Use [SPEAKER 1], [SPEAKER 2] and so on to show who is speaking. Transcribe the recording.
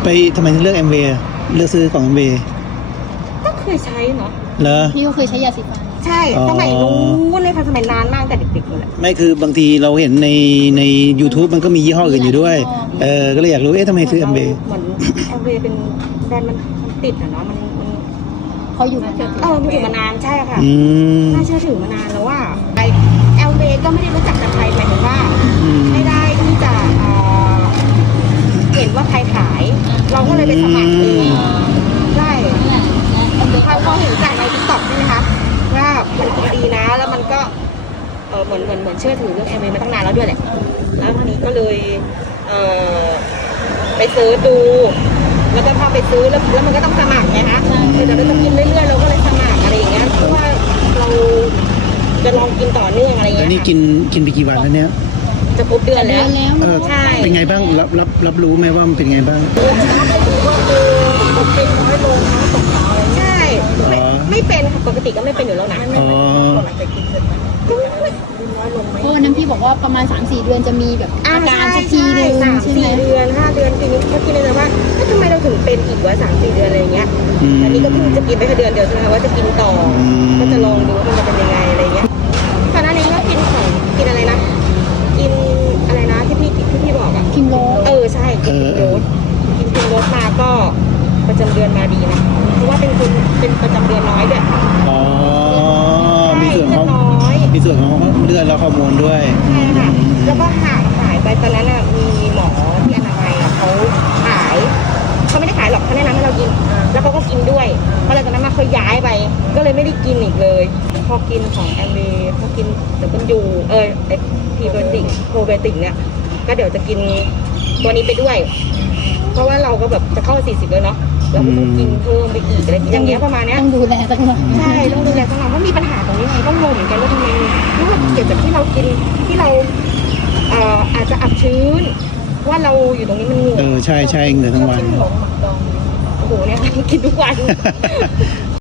[SPEAKER 1] ทำไมถึงเลือก MV เลือกซื้อของ MV
[SPEAKER 2] ก็เคยใช้เนาะ
[SPEAKER 1] เหรอ
[SPEAKER 3] พี่ก็เคยใช้ยาสีฟัน
[SPEAKER 2] ใช่
[SPEAKER 1] อ๋อ
[SPEAKER 2] สมัยนู้นเลยค่ะสมัยนานมากแต่เด็กๆเลยแหละ
[SPEAKER 1] ไม่คือบางทีเราเห็นใน YouTube มันก็มียี่ห้ออื่นอยู่ด้วย ก็เลยอยากรู้ทำไมซื้อ MV
[SPEAKER 2] เหมือนแอมเวย์เป็นแบรนด์มันติดอะเนาะมัน
[SPEAKER 3] เขาอยู่มาเกือบ
[SPEAKER 2] มันอยู่มานานใช่ค่ะ
[SPEAKER 1] อืม
[SPEAKER 2] น่าเชื่อถือมานานแล้วว่าแอลเวย์ก็ไม่ได้รู้จักกับใครหมายถึงว่า
[SPEAKER 1] อืม
[SPEAKER 2] ไม่ได้ที่จะเห็นว่าใครขาย เราก็เลยไปสมัครเองใช่พอเห็นจากในติ๊กต็อกใช่ไหมคะว่ามันดีนะแล้วมันก็เหมือนเชื่อถือเรื่องแอมเวย์มาตั้งนานแล้วด้วยแหละแล้วทีนี้ก็เลยไปซื้อดูแล้วก็พอไปซื้อแล้วมันก็ต้องสมัครไงคะแต่เราต้องกินเรื่อยๆเราก็เลยสมัครอะไรอย่างเงี้ยเพราะว่าเราจะลองกินต่อเนื่องอะไรอย่าง
[SPEAKER 1] แล้ว
[SPEAKER 2] เงี้ย
[SPEAKER 1] นี่กินไปกี่วันแล้วเนี่ย
[SPEAKER 2] จะครบเดือนแล้ว ใช่
[SPEAKER 1] เป็นไงบ้างรับรู้ไหมว่ามันเป็นไงบ้าง
[SPEAKER 2] ใช่ไม่เป็นค่ะปกติก็ไม่เป็นอยู่แล้วนะ
[SPEAKER 1] อ๋อ
[SPEAKER 3] เพราะวันนั้นพี่บอกว่าประมาณ 3-4 เดือนจะมีแบบอาการสักทีนึง
[SPEAKER 2] สาม
[SPEAKER 3] ใช่ไหม
[SPEAKER 2] สี่เดือน5 เดือนทีนี้เขาคิดเลยว่าทำไมเราถึงเป็นอีกวะ3-4 เดือนอะไรเงี้ย
[SPEAKER 1] อืม
[SPEAKER 2] อันนี้ก็เพิ่งจะกินไปแค่เดือนเดียวใช่ไหมคะว่าจะกินต่ออ
[SPEAKER 1] ม
[SPEAKER 2] ก็จะลองดูว่ามันจะเป็นยังไงอะไรเงี้ยตอนหน้านี้ก็กินอะไรนะกินอะไรนะที่พี่บอกอ่ะ
[SPEAKER 3] คิมโรส
[SPEAKER 2] ใช่กินพิมโรสกินพิมโรสมาก็ประจำเดือนมาดีนะเพราะว่าเป็นคนเป็นประจำเดือนน้อยด้วย
[SPEAKER 1] อ๋อมีส่วนของ
[SPEAKER 2] น้อย
[SPEAKER 1] มีส่วนของเลือดและฮอร์โมนด้วย
[SPEAKER 2] ใช่ค่ะแล้วก็หายไปตอนนั้นน่ะมีหมอที่อนามัยอ่ะเขาขายเขาไม่ได้ขายหรอกเขาแนะนำให้เรากิน แล้วเขาก็กินด้วยเพราะหลังจากนั้นมาเขาย้ายไป ก็เลยไม่ได้กินอีกเลย พอกินของแอมเวย์พอกินเดี๋ยวมันอยู่ไอพีโบติกโปรไบโอติกเนี่ยก็เดี๋ยวจะกินตัวนี้ไปด้วย เพราะว่าเราก็แบบจะเข้า40แล้วเนาะเราก็ต้องกินเพิ่มไปอีกอะไรอย่างเงี้ยประมาณเนี้ย
[SPEAKER 3] ต้องดูแลสักหน่อย
[SPEAKER 2] ใช่ต้องดูแลต้องเราเพราะมีปัญหาตรงนี้ไงต้องงงเหมือนกันว่าทำไมรู้ว่าเกี่ยวกับที่เรากินที่เราอาจจะอับชื้นว่าเราอยู่ตรงนี้มันเหงื่อ
[SPEAKER 1] ใช่เหงื่อทั้งวัน
[SPEAKER 2] โอ้โหเนี่ยกินทุกวัน